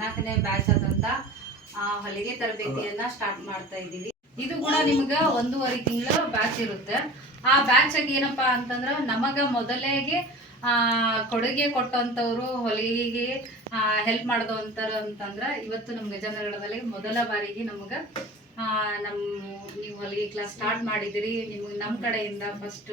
14ನೇ batch ಆದಂತ ಹೊಲಿಗೆ ತರಬೇತಿಯನ್ನ start ಮಾಡ್ತಾ ಇದೀವಿ. ಇದು ಕೂಡ ನಿಮ್ಗ 1.5 ತಿಂಗಳ ಬ್ಯಾಚ್ ಇರುತ್ತೆ. ಆ ಬ್ಯಾಚ್ ಆಗಿ ಏನಪ್ಪಾ ಅಂತಂದ್ರ ನಮಗ ಮೊದಲೇಗೆ ಕೊಡುಗೆ ಕೊಟ್ಟಂತವ್ರು ಹೊಲಿಗೆಗೆ ಹೆಲ್ಪ್ ಮಾಡಿದವಂತಾರ ಅಂತಂದ್ರ ಇವತ್ತು ನಮ್ಮ ಗಜೇಂದ್ರಗಢದಲ್ಲಿ ಮೊದಲ ಬಾರಿಗೆ ನಮಗ ನೀವು ಹೊಲಿಗೆ ಕ್ಲಾಸ್ ಸ್ಟಾರ್ಟ್ ಮಾಡಿದಿರಿ, ನಿಮ್ಗೆ ನಮ್ಮ ಕಡೆಯಿಂದ ಫಸ್ಟ್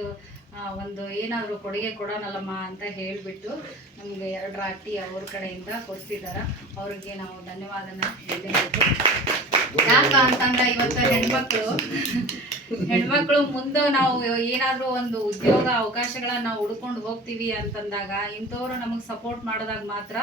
ಒಂದು ಏನಾದರೂ ಕೊಡುಗೆ ಕೊಡೋಣಲ್ಲಮ್ಮ ಅಂತ ಹೇಳಿಬಿಟ್ಟು ನಮಗೆ 2 ರಾಟಿ ಅವ್ರ ಕಡೆಯಿಂದ ಕೊಡ್ಸಿದಾರ. ಅವ್ರಿಗೆ ನಾವು ಧನ್ಯವಾದನ ಹೇಳಬೇಕು. ಯಾಕ ಅಂತಂದ್ರೆ ಇವತ್ತು ಹೆಣ್ಮಕ್ಳು ಮುಂದೆ ನಾವು ಏನಾದ್ರೂ ಒಂದು ಉದ್ಯೋಗ ಅವಕಾಶಗಳನ್ನ ನಾವು ಹುಡ್ಕೊಂಡು ಹೋಗ್ತೀವಿ ಅಂತಂದಾಗ ಇಂಥವ್ರು ನಮಗ್ ಸಪೋರ್ಟ್ ಮಾಡಿದಾಗ ಮಾತ್ರ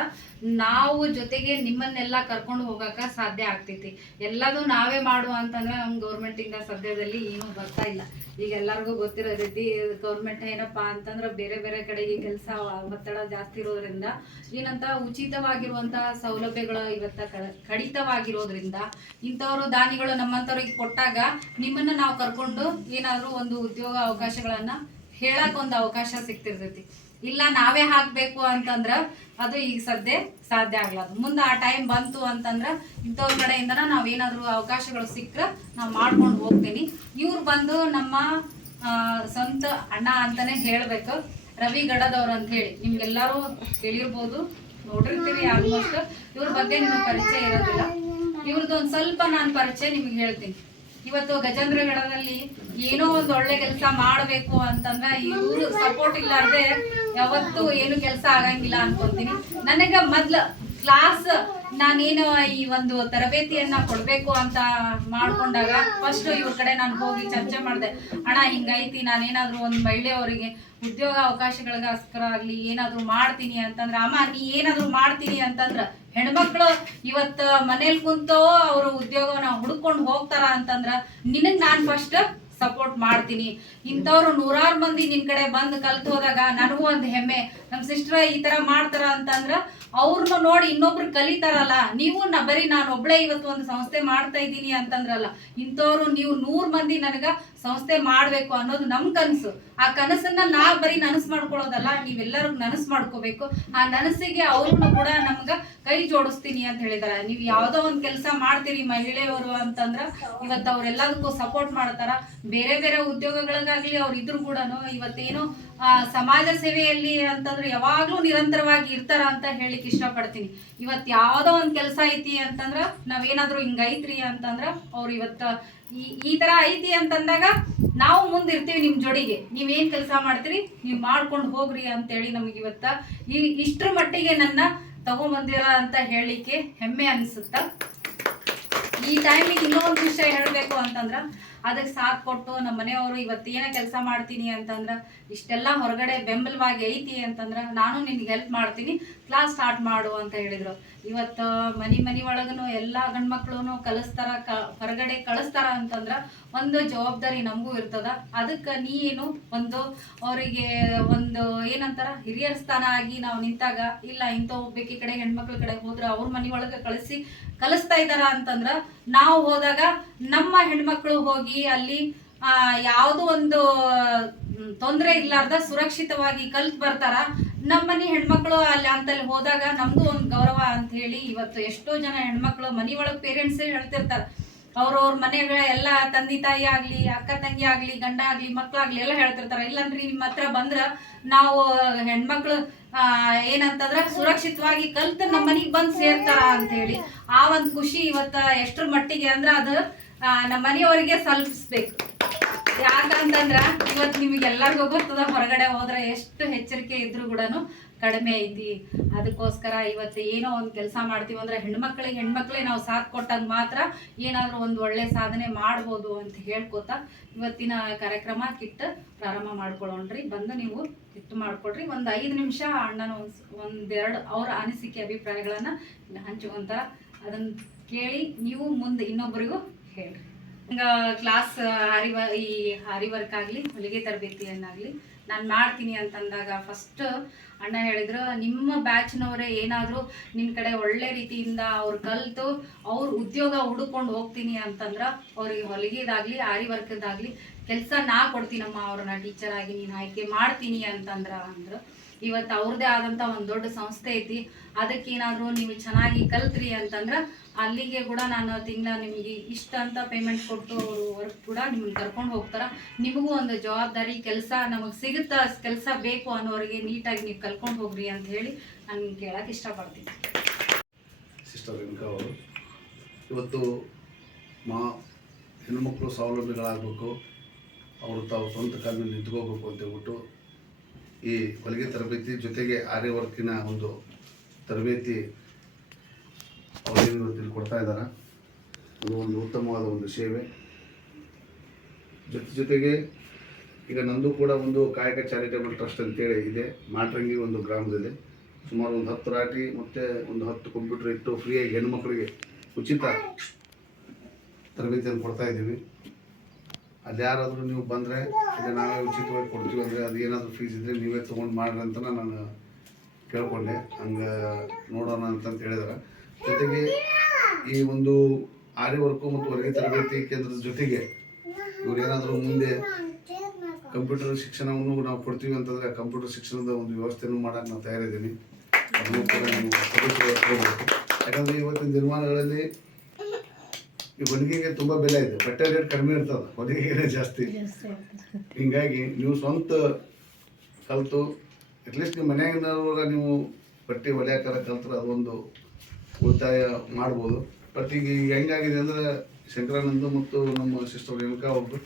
ನಾವು ಜೊತೆಗೆ ನಿಮ್ಮನ್ನೆಲ್ಲ ಕರ್ಕೊಂಡು ಹೋಗಕ ಸಾಧ್ಯ ಆಗ್ತೈತಿ. ಎಲ್ಲದೂ ನಾವೇ ಮಾಡುವ ಅಂತಂದ್ರೆ ನಮ್ ಗೌರ್ಮೆಂಟ್ ಇಂದ ಸದ್ಯದಲ್ಲಿ ಏನೂ ಬರ್ತಾ ಇಲ್ಲ. ಈಗ ಎಲ್ಲರಿಗೂ ಗೊತ್ತಿರೋ ರೀತಿ ಗೌರ್ಮೆಂಟ್ ಏನಪ್ಪಾ ಅಂತಂದ್ರೆ ಬೇರೆ ಬೇರೆ ಕಡೆಗೆ ಕೆಲಸ ಒತ್ತಡ ಜಾಸ್ತಿ ಇರೋದ್ರಿಂದ ಏನಂತ ಉಚಿತವಾಗಿರುವಂತಹ ಸೌಲಭ್ಯಗಳು ಇವತ್ತ ಕಡಿತವಾಗಿರೋದ್ರಿಂದ ಇಂಥವ್ರು ದಾನಿಗಳು ನಮ್ಮಂತವ್ರಿಗೆ ಕೊಟ್ಟಾಗ ನಿಮ್ಮನ್ನ ನಾವು ಕರ್ಕೊಂಡು ಏನಾದ್ರೂ ಒಂದು ಉದ್ಯೋಗ ಅವಕಾಶಗಳನ್ನ ಹೇಳಕ್ ಒಂದು ಅವಕಾಶ ಸಿಗ್ತಿರ್ತೈತಿ. ಇಲ್ಲ ನಾವೇ ಹಾಕ್ಬೇಕು ಅಂತಂದ್ರ ಅದು ಈಗ ಸಾಧ್ಯ ಆಗ್ಲದು. ಮುಂದೆ ಆ ಟೈಮ್ ಬಂತು ಅಂತಂದ್ರ ಇಂಥವ್ರ ಕಡೆಯಿಂದ ನಾವೇನಾದ್ರೂ ಅವಕಾಶಗಳು ಸಿಕ್ಕ್ರ ನಾವು ಮಾಡ್ಕೊಂಡು ಹೋಗ್ತೀನಿ. ಇವ್ರು ಬಂದು ನಮ್ಮ ಸ್ವಂತ ಅಣ್ಣ ಅಂತಾನೆ ಹೇಳ್ಬೇಕು, ರವಿ ಗಡದವ್ರು ಅಂತ ಹೇಳಿ ನಿಮ್ಗೆಲ್ಲರೂ ಕೇಳಿರ್ಬೋದು, ನೋಡಿರ್ತೀವಿ ಆಲ್ಮೋಸ್ಟ್. ಇವ್ರ ಬಗ್ಗೆ ನಿಮ್ಗೆ ಪರಿಚಯ ಇರೋದಿಲ್ಲ. ಇವ್ರದ್ದು ಒಂದ್ ಸ್ವಲ್ಪ ನಾನು ಪರಿಚಯ ನಿಮ್ಗೆ ಹೇಳ್ತೀನಿ. ಇವತ್ತು ಗಜೇಂದ್ರಗಢದಲ್ಲಿ ಏನೋ ಒಂದು ಒಳ್ಳೆ ಕೆಲಸ ಮಾಡಬೇಕು ಅಂತಂದ್ರೆ ಇವ್ರು ಸಪೋರ್ಟ್ ಇಲ್ಲಾರ್ದೆ ಯಾವತ್ತೂ ಏನು ಕೆಲಸ ಆಗಂಗಿಲ್ಲ ಅನ್ಕೊಂತೀನಿ. ನನಗ ಮೊದ್ಲ ಕ್ಲಾಸ್ ನಾನೇನು ಈ ಒಂದು ತರಬೇತಿಯನ್ನ ಕೊಡ್ಬೇಕು ಅಂತ ಮಾಡ್ಕೊಂಡಾಗ ಫಸ್ಟ್ ಇವ್ರ ಕಡೆ ನಾನು ಹೋಗಿ ಚರ್ಚೆ ಮಾಡಿದೆ. ಅಣ್ಣ ಹಿಂಗೈತಿ, ನಾನೇನಾದ್ರೂ ಒಂದು ಮಹಿಳೆಯವರಿಗೆ ಉದ್ಯೋಗ ಅವಕಾಶಗಳಿಗೋಸ್ಕರ ಆಗ್ಲಿ ಏನಾದ್ರು ಮಾಡ್ತೀನಿ ಅಂತಂದ್ರ, ಅಮ್ಮ ನೀ ಏನಾದ್ರು ಮಾಡ್ತೀನಿ ಅಂತಂದ್ರ ಹೆಣ್ಮಕ್ಳು ಇವತ್ತ ಮನೇಲಿ ಕುಂತೋ ಅವ್ರ ಉದ್ಯೋಗವನ್ನ ಹುಡ್ಕೊಂಡು ಹೋಗ್ತಾರ ಅಂತಂದ್ರ ನಿನಗ್ ನಾನ್ ಫಸ್ಟ್ ಸಪೋರ್ಟ್ ಮಾಡ್ತೀನಿ. ಇಂಥವ್ರು 100 ಮಂದಿ ನಿನ್ ಕಡೆ ಬಂದು ಕಲ್ತು ಹೋದಾಗ ನನಗೂ ಒಂದು ಹೆಮ್ಮೆ, ನಮ್ ಸಿಸ್ಟರ್ ಈ ತರ ಮಾಡ್ತಾರ ಅಂತಂದ್ರ ಅವ್ರನ್ನ ನೋಡಿ ಇನ್ನೊಬ್ರು ಕಲಿತಾರಲ್ಲ. ನೀವು ಬರೀ ನಾನು ಒಬ್ಳೆ ಇವತ್ತು ಒಂದು ಸಂಸ್ಥೆ ಮಾಡ್ತಾ ಇದ್ದೀನಿ ಅಂತಂದ್ರಲ್ಲ, ಇಂಥವ್ರು ನೀವು 100 ಮಂದಿ ನನಗ ಸಂಸ್ಥೆ ಮಾಡ್ಬೇಕು ಅನ್ನೋದು ನಮ್ ಕನಸು. ಆ ಕನಸನ್ನ ನಾವ್ ಬರೀ ನನಸು ಮಾಡ್ಕೊಳ್ಳೋದಲ್ಲ, ನೀವೆಲ್ಲರೂ ನನಸು ಮಾಡ್ಕೋಬೇಕು. ಆ ನನಸಿಗೆ ಅವ್ರನ್ನು ಕೂಡ ನಮ್ಗ ಕೈ ಜೋಡಿಸ್ತೀನಿ ಅಂತ ಹೇಳಿದಾರ. ನೀವ್ ಯಾವ್ದೋ ಒಂದ್ ಕೆಲಸ ಮಾಡ್ತೀರಿ ಮಹಿಳೆಯವರು ಅಂತಂದ್ರ ಇವತ್ತು ಅವ್ರೆಲ್ಲದಕ್ಕೂ ಸಪೋರ್ಟ್ ಮಾಡ್ತಾರ. ಬೇರೆ ಬೇರೆ ಉದ್ಯೋಗಗಳಿಗಾಗ್ಲಿ ಅವ್ರ ಇದ್ರು ಕೂಡ ಇವತ್ತೇನು ಸಮಾಜ ಸೇವೆಯಲ್ಲಿ ಅಂತಂದ್ರೆ ಯಾವಾಗ್ಲೂ ನಿರಂತರವಾಗಿ ಇರ್ತಾರ ಅಂತ ಹೇಳಿಕ್ ಇಷ್ಟಪಡ್ತೀನಿ. ಇವತ್ ಯಾವ್ದೋ ಒಂದ್ ಕೆಲಸ ಐತಿ ಅಂತಂದ್ರ ನಾವೇನಾದ್ರು ಹಿಂಗೈತ್ರಿ ಅಂತಂದ್ರ ಅವ್ರು ಇವತ್ತ ಈ ತರ ಐತಿ ಅಂತಂದಾಗ ನಾವು ಮುಂದಿರ್ತೀವಿ ನಿಮ್ ಜೋಡಿಗೆ. ನೀವೇನ್ ಕೆಲಸ ಮಾಡ್ತೀರಿ ನೀವ್ ಮಾಡ್ಕೊಂಡು ಹೋಗ್ರಿ ಅಂತೇಳಿ ನಮ್ಗೆ ಇವತ್ತ ಇಷ್ಟ್ರ ಮಟ್ಟಿಗೆ ನನ್ನ ತಗೊಂಬಂದಿರ ಅಂತ ಹೇಳಿಕ್ಕೆ ಹೆಮ್ಮೆ ಅನ್ಸುತ್ತ. ಈ ಟೈಮಿಗೆ ಇನ್ನೊಂದು ವಿಷಯ ಹೇಳ್ಬೇಕು ಅಂತಂದ್ರ ಅದಕ್ಕೆ ಸಾಥ್ ಕೊಟ್ಟು ನಮ್ಮ ಮನೆಯವರು ಇವತ್ತೇನ ಕೆಲಸ ಮಾಡ್ತೀನಿ ಅಂತಂದ್ರ ಇಷ್ಟೆಲ್ಲ ಹೊರಗಡೆ ಬೆಂಬಲವಾಗಿ ಐತಿ ಅಂತಂದ್ರ ನಾನು ನಿನ್ಗೆ ಹೆಲ್ಪ್ ಮಾಡ್ತೀನಿ, ಕ್ಲಾಸ್ ಸ್ಟಾರ್ಟ್ ಮಾಡು ಅಂತ ಹೇಳಿದ್ರು. ಇವತ್ತು ಮನಿ ಒಳಗನು ಎಲ್ಲಾ ಗಂಡ್ಮಕ್ಳು ಕಲಿಸ್ತಾರ, ಹೊರಗಡೆ ಕಳಿಸ್ತಾರ ಅಂತಂದ್ರ ಒಂದು ಜವಾಬ್ದಾರಿ ನಮಗೂ ಇರ್ತದ. ಅದಕ್ಕೆ ನೀನು ಒಂದು ಅವರಿಗೆ ಒಂದು ಏನಂತಾರ ಹಿರಿಯರ ಸ್ಥಾನ ಆಗಿ ನಾವು ನಿಂತಾಗ, ಇಲ್ಲ ಇಂಥ ಒಬ್ಬಾಕಿ ಕಡೆ ಹೆಣ್ಮಕ್ಳ ಕಡೆ ಹೋದ್ರ ಅವ್ರ ಮನಿ ಒಳಗೆ ಕಲಿಸ್ತಾ ಇದಾರ ಅಂತಂದ್ರ ನಾವು ಹೋದಾಗ ನಮ್ಮ ಹೆಣ್ಮಕ್ಳು ಹೋಗಿ ಅಲ್ಲಿ ಯಾವ್ದು ಒಂದು ತೊಂದರೆ ಇರ್ಲಾರ್ದ ಸುರಕ್ಷಿತವಾಗಿ ಕಲ್ತ್ ಬರ್ತಾರ. ನಮ್ಮನೆ ಹೆಣ್ಮಕ್ಳು ಅಂತಲ್ಲಿ ಹೋದಾಗ ನಮ್ದು ಒಂದು ಗೌರವ ಅಂತ ಹೇಳಿ ಇವತ್ತು ಎಷ್ಟೋ ಜನ ಹೆಣ್ಮಕ್ಳು ಮನಿ ಒಳಗ್ ಪೇರೆಂಟ್ಸ್ ಹೇಳ್ತಿರ್ತಾರ. ಅವ್ರವ್ರ ಮನೆಗಳ ಎಲ್ಲ ತಂದೆ ತಾಯಿ ಆಗ್ಲಿ, ಅಕ್ಕ ತಂಗಿ ಆಗ್ಲಿ, ಗಂಡ ಆಗ್ಲಿ, ಮಕ್ಳಾಗ್ಲಿ ಎಲ್ಲ ಹೇಳ್ತಿರ್ತಾರ. ಇಲ್ಲನ್ರಿ ನಿಮ್ಮ ಹತ್ರ ಬಂದ್ರ ನಾವು ಹೆಣ್ಮಕ್ಳು ಏನಂತಂದ್ರ ಸುರಕ್ಷಿತವಾಗಿ ಕಲ್ತು ನಮ್ಮ ಮನಿಗ್ ಬಂದ್ ಸೇರ್ತಾರ ಅಂತ ಹೇಳಿ ಆ ಒಂದ್ ಖುಷಿ ಇವತ್ತ ಎಷ್ಟ್ರ ಮಟ್ಟಿಗೆ ಅಂದ್ರ ಅದು ನಮ್ಮ ಮನೆಯವರಿಗೆ ಸಲ್ಪಿಸ್ಬೇಕು. ಯಾಕಂತಂದ್ರ ಇವತ್ತು ನಿಮಗೆ ಎಲ್ಲರಿಗೂ ಗೊತ್ತದ ಹೊರಗಡೆ ಹೋದ್ರೆ ಎಷ್ಟು ಎಚ್ಚರಿಕೆ ಇದ್ರು ಕೂಡ ಕಡಿಮೆ ಐತಿ. ಅದಕ್ಕೋಸ್ಕರ ಇವತ್ತು ಏನೋ ಒಂದು ಕೆಲಸ ಮಾಡ್ತೀವಿ ಅಂದ್ರೆ ಹೆಣ್ಮಕ್ಳೇ ನಾವು ಸಾಥ್ ಕೊಟ್ಟಾಗ ಮಾತ್ರ ಏನಾದ್ರೂ ಒಂದು ಒಳ್ಳೆ ಸಾಧನೆ ಮಾಡ್ಬೋದು ಅಂತ ಹೇಳ್ಕೋತಾ ಇವತ್ತಿನ ಕಾರ್ಯಕ್ರಮ ಕಿಟ್ ಪ್ರಾರಂಭ ಮಾಡ್ಕೊಳ್ಳೋಣ್ರಿ. ಬಂದು ನೀವು ಕಿಟ್ ಮಾಡ್ಕೊಡ್ರಿ. ಒಂದು 5 ನಿಮಿಷ ಅಣ್ಣನ ಒಂದೆರಡು ಅವ್ರ ಅನಿಸಿಕೆ ಅಭಿಪ್ರಾಯಗಳನ್ನ ಹಂಚ್ಕೊಂತ ಅದನ್ನ ಕೇಳಿ ನೀವು ಮುಂದೆ ಇನ್ನೊಬ್ಬರಿಗೂ ಹೇಳ್ರಿ. ಕ್ಲಾಸ್ ಈ ಆರಿ ವರ್ಕ್ ಆಗ್ಲಿ ಹೊಲಿಗೆ ತರಬೇತಿಯನ್ನಾಗ್ಲಿ ನಾನು ಮಾಡ್ತೀನಿ ಅಂತಂದಾಗ ಫಸ್ಟ್ ಅಣ್ಣ ಹೇಳಿದ್ರು, ನಿಮ್ಮ ಬ್ಯಾಚ್ನವರೇ ಏನಾದರೂ ನಿನ್ನ ಕಡೆ ಒಳ್ಳೆ ರೀತಿಯಿಂದ ಅವ್ರು ಕಲಿತು ಅವ್ರು ಉದ್ಯೋಗ ಹುಡುಕೊಂಡು ಹೋಗ್ತೀನಿ ಅಂತಂದ್ರ ಅವ್ರಿಗೆ ಹೊಲಿಗೆದಾಗ್ಲಿ ಆರಿ ವರ್ಕ್ದಾಗ್ಲಿ ಕೆಲಸ ನಾ ಕೊಡ್ತೀನಮ್ಮ, ಅವ್ರನ್ನ ಟೀಚರ್ ಆಗಿ ನೀನು ಆಯ್ಕೆ ಮಾಡ್ತೀನಿ ಅಂತಂದ್ರು. ಇವತ್ತು ಅವ್ರದ್ದೇ ಆದಂಥ ಒಂದು ದೊಡ್ಡ ಸಂಸ್ಥೆ ಐತಿ. ಅದಕ್ಕೇನಾದರೂ ನೀವು ಚೆನ್ನಾಗಿ ಕಲ್ತ್ರಿ ಅಂತಂದ್ರೆ ಅಲ್ಲಿಗೆ ಕೂಡ ನಾನು ತಿಂಗಳ ನಿಮಗೆ ಇಷ್ಟ ಅಂತ ಪೇಮೆಂಟ್ ಕೊಟ್ಟು ಅವರು ವರ್ಕ್ ಕೂಡ ನಿಮ್ಮನ್ನು ಕರ್ಕೊಂಡು ಹೋಗ್ತಾರೆ. ನಿಮಗೂ ಒಂದು ಜವಾಬ್ದಾರಿ ಕೆಲಸ ನಮಗೆ ಸಿಗುತ್ತಾ, ಕೆಲಸ ಬೇಕು ಅನ್ನೋರಿಗೆ ನೀಟಾಗಿ ನೀವು ಕಲ್ಕೊಂಡು ಹೋಗ್ರಿ ಅಂತ ಹೇಳಿ ನಾನು ಕೇಳಕ್ಕೆ ಇಷ್ಟಪಡ್ತೀನಿ. ಸಿಸ್ಟರ್ ರೇಣುಕಾ ಅವರು ಇವತ್ತು ಹೆಣ್ಣುಮಕ್ಕಳು ಸ್ವಾವಲಂಬಿಗಳಾಗಬೇಕು, ಅವರು ತಾವು ಸ್ವಂತ ಕಾಲ ಮೇಲೆ ನಿಂತ್ಕೋಬೇಕು ಅಂತ ಹೇಳ್ಬಿಟ್ಟು ಈ ಹೊಲಿಗೆ ತರಬೇತಿ ಜೊತೆಗೆ ಆರ್ಯ ವರ್ಕಿನ ಒಂದು ತರಬೇತಿ ಅವರೇನು ಕೊಡ್ತಾ ಇದ್ದಾರೆ. ಅದು ಒಂದು ಉತ್ತಮವಾದ ಒಂದು ಸೇವೆ. ಜೊತೆಗೆ ಈಗ ನಂದು ಕೂಡ ಒಂದು ಕಾಯಕ ಚಾರಿಟೇಬಲ್ ಟ್ರಸ್ಟ್ ಅಂತೇಳಿ ಇದೆ ಮಾಟ್ರಂಗಿ ಒಂದು ಗ್ರಾಮದಲ್ಲಿ. ಸುಮಾರು ಒಂದು 10 ರಾಟಿ ಮತ್ತು ಒಂದು 10 ಕಂಪ್ಯೂಟರ್ ಇಟ್ಟು ಫ್ರೀಯಾಗಿ ಹೆಣ್ಮಕ್ಳಿಗೆ ಉಚಿತ ತರಬೇತಿಯನ್ನು ಕೊಡ್ತಾ ಇದ್ದೀವಿ. ಅಲ್ಲಿ ಯಾರಾದರೂ ನೀವು ಬಂದರೆ ಈಗ ನಾವೇ ಉಚಿತವಾಗಿ ಕೊಡ್ತೀವಿ ಅಂದರೆ ಅದು ಏನಾದರೂ ಫೀಸ್ ಇದ್ದರೆ ನೀವೇ ತೊಗೊಂಡು ಮಾಡ್ರಿ ಅಂತ ನಾನು ಕೇಳ್ಕೊಂಡೆ. ಹಂಗೆ ನೋಡೋಣ ಅಂತಂತ ಹೇಳಿದಾರೆ. ಜೊತೆಗೆ ಈ ಒಂದು ಆರ್ಯ ವರ್ಕು ಮತ್ತು ಹೊಲಿಗೆ ತರಬೇತಿ ಕೇಂದ್ರದ ಜೊತೆಗೆ ಇವರೇನಾದರೂ ಮುಂದೆ ಕಂಪ್ಯೂಟರ್ ಶಿಕ್ಷಣವನ್ನು ನಾವು ಕೊಡ್ತೀವಿ ಅಂತಂದರೆ ಕಂಪ್ಯೂಟರ್ ಶಿಕ್ಷಣದ ಒಂದು ವ್ಯವಸ್ಥೆಯನ್ನು ಮಾಡೋಕ್ಕೆ ನಾವು ತಯಾರಿದ್ದೀನಿ. ಅದನ್ನು ಕೂಡ ನೀವು ತಗೋಬೇಕು. ಯಾಕಂದರೆ ಇವತ್ತಿನ ದಿನಮಾನಗಳಲ್ಲಿ ಈ ಹೊಲಿಗೆಗೆ ತುಂಬ ಬೆಲೆ ಇದೆ. ಬಟ್ಟೆ ರೇಟ್ ಕಡಿಮೆ ಇರ್ತದೆ, ಹೊಲಿಗೆಗೆ ಜಾಸ್ತಿ. ಹೀಗಾಗಿ ನೀವು ಸ್ವಂತ ಕಲಿತು ಅಟ್ಲೀಸ್ಟ್ ನಿಮ್ಮ ಮನೆಯಾಗಿನವಾಗ ನೀವು ಬಟ್ಟೆ ಹೊಲಿಯಾಕಾರ ಕಲ್ತ್ರೆ ಅದೊಂದು ಉಳಿತಾಯ ಮಾಡ್ಬೋದು. ಬಟ್ ಈಗ ಹೆಂಗಾಗಿದೆ ಅಂದರೆ ಶಂಕರಾನಂದ ಮತ್ತು ನಮ್ಮ ಸಿಸ್ಟರ್ ರೇಣುಕಾ ಒಬ್ಬರು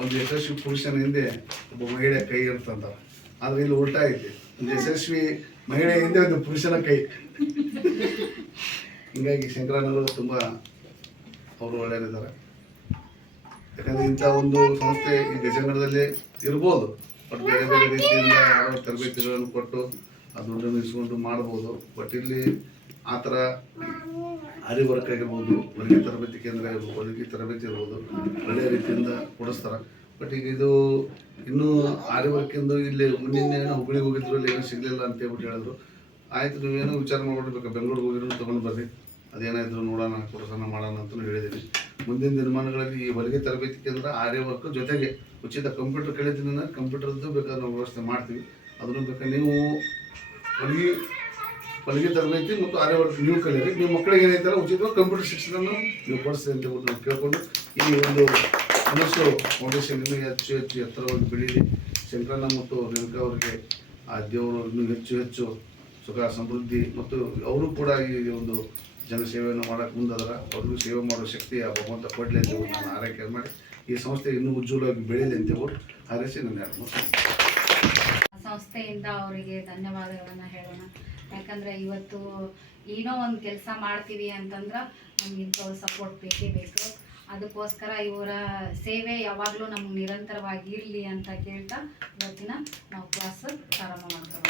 ಒಂದು ಯಶಸ್ವಿ ಪುರುಷನ ಹಿಂದೆ ಒಬ್ಬ ಮಹಿಳೆ ಕೈ ಇರ್ತಂತಾರೆ. ಆದರೆ ಇಲ್ಲಿ ಉಲ್ಟಾ ಐತಿ, ಒಂದು ಯಶಸ್ವಿ ಮಹಿಳೆ ಹಿಂದೆ ಒಂದು ಪುರುಷನ ಕೈ. ಹೀಗಾಗಿ ಶಂಕರಾನಂದರು ತುಂಬ ಅವರು ಒಳ್ಳೆಯದಿದ್ದಾರೆ. ಯಾಕಂದರೆ ಇಂಥ ಒಂದು ಸಂಸ್ಥೆ ಈ ಗಜಂಗಡದಲ್ಲಿ ಇರ್ಬೋದು. ಬಟ್ ಬೇರೆ ಬೇರೆ ರೀತಿಯಿಂದ ಯಾರೋ ತರಬೇತಿಗಳನ್ನು ಕೊಟ್ಟು ಆ ದುಡ್ಡನ್ನು ಇಸ್ಕೊಂಡು ಮಾಡ್ಬೋದು. ಬಟ್ ಇಲ್ಲಿ ಆ ಥರ ಆರಿ ವರ್ಕ್ ಆಗಿರ್ಬೋದು, ಹೊಲಿಗೆ ತರಬೇತಿ ಕೇಂದ್ರ ಇರ್ಬೋದು, ಹೊಲಿಗೆ ತರಬೇತಿ ಇರ್ಬೋದು, ಒಳ್ಳೆಯ ರೀತಿಯಿಂದ ಕೊಡಿಸ್ತಾರೆ. ಬಟ್ ಈಗ ಇದು ಇನ್ನೂ ಆರಿ ವರ್ಕಿಂದು ಇಲ್ಲಿ ಮುಂದಿನ ಏನೋ ಹುಬ್ಬಳ್ಳಿಗೆ ಹೋಗಿದ್ರು ಇಲ್ಲಿ ಏನೋ ಸಿಗಲಿಲ್ಲ ಅಂತ ಹೇಳ್ಬಿಟ್ಟು ಹೇಳಿದ್ರು. ಆಯಿತು, ನೀವೇನೋ ವಿಚಾರ ಮಾಡ್ಬಿಡ್ಬೇಕು, ಬೆಂಗಳೂರಿಗೆ ಹೋಗಿದ್ರು ತೊಗೊಂಡು ಬರ್ರಿ, ಅದೇನಾಯಿತು ನೋಡೋಣ, ಕೊಡಿಸೋಣ ಮಾಡೋಣ ಅಂತಲೂ ಹೇಳಿದ್ದೀನಿ. ಮುಂದಿನ ದಿನಮಾನಗಳಲ್ಲಿ ಈ ಹೊಲಿಗೆ ತರಬೇತಿ ಕೇಂದ್ರ ಆರ್ಯ ವರ್ಕ್ ಜೊತೆಗೆ ಉಚಿತ ಕಂಪ್ಯೂಟರ್ ಕಲಿತೀನಿ, ಕಂಪ್ಯೂಟರ್ದು ಬೇಕಾದ್ರೆ ನಾವು ವ್ಯವಸ್ಥೆ ಮಾಡ್ತೀವಿ. ಅದನ್ನು ಬೇಕಾದ್ರೆ ನೀವು ಹೊಲಿಗೆ ತರಬೇತಿ ಮತ್ತು ಆರ್ಯ ವರ್ಕ್ ನೀವು ಕಲೀರಿ, ನಿಮ್ಮ ಮಕ್ಕಳಿಗೆ ಏನೈತಲ್ಲ ಉಚಿತವಾಗಿ ಕಂಪ್ಯೂಟರ್ ಶಿಕ್ಷಣವನ್ನು ನೀವು ಕೊಡಿಸ್ತೀವಿ ಅಂತ ನಾವು ಕೇಳ್ಕೊಂಡು ಈ ಒಂದು ಮನಸ್ಸು ಫೌಂಡೇಶನ್ ಇನ್ನೂ ಹೆಚ್ಚು ಹೆಚ್ಚು ಎತ್ತರವಾಗಿ ಬೆಳೀಲಿ. ಶಂಕರಣ್ಣ ಮತ್ತು ರೇಣುಕಾ ಅವರಿಗೆ ಆ ದೇವರು ಇನ್ನೂ ಹೆಚ್ಚು ಹೆಚ್ಚು ಸುಖ ಸಮೃದ್ಧಿ ಮತ್ತು ಅವರು ಕೂಡ ಈ ಒಂದು ಜನಸೇವೆಯನ್ನು ಮಾಡೋಕ್ಕೆ ಮುಂದಾದ್ರೆ ಅವ್ರಿಗೂ ಸೇವೆ ಮಾಡೋ ಶಕ್ತಿ ಆ ಭಗವಂತ ಕೊಡಲಿ ಅಂತ ನಾನು ಆರೈಕೆ ಮಾಡಿ ಈ ಸಂಸ್ಥೆ ಇನ್ನೂ ಉಜ್ವಲವಾಗಿ ಬೆಳೀಲಿ ಅಂತ ಹಾರೈಸಿ ನನ್ನ ಸಂಸ್ಥೆಯಿಂದ ಅವರಿಗೆ ಧನ್ಯವಾದಗಳನ್ನು ಹೇಳೋಣ. ಯಾಕಂದರೆ ಇವತ್ತು ಏನೋ ಒಂದು ಕೆಲಸ ಮಾಡ್ತೀವಿ ಅಂತಂದ್ರೆ ನಮ್ಗೆ ಇಂಥವ್ರ ಸಪೋರ್ಟ್ ಬೇಕೇ ಬೇಕು. ಅದಕ್ಕೋಸ್ಕರ ಇವರ ಸೇವೆ ಯಾವಾಗಲೂ ನಮ್ಗೆ ನಿರಂತರವಾಗಿ ಇರಲಿ ಅಂತ ಕೇಳ್ತಾ ಇವತ್ತಿನ ನಾವು ಕ್ಲಾಸ್ ಪ್ರಾರಂಭ ಮಾಡ್ತೀವಿ.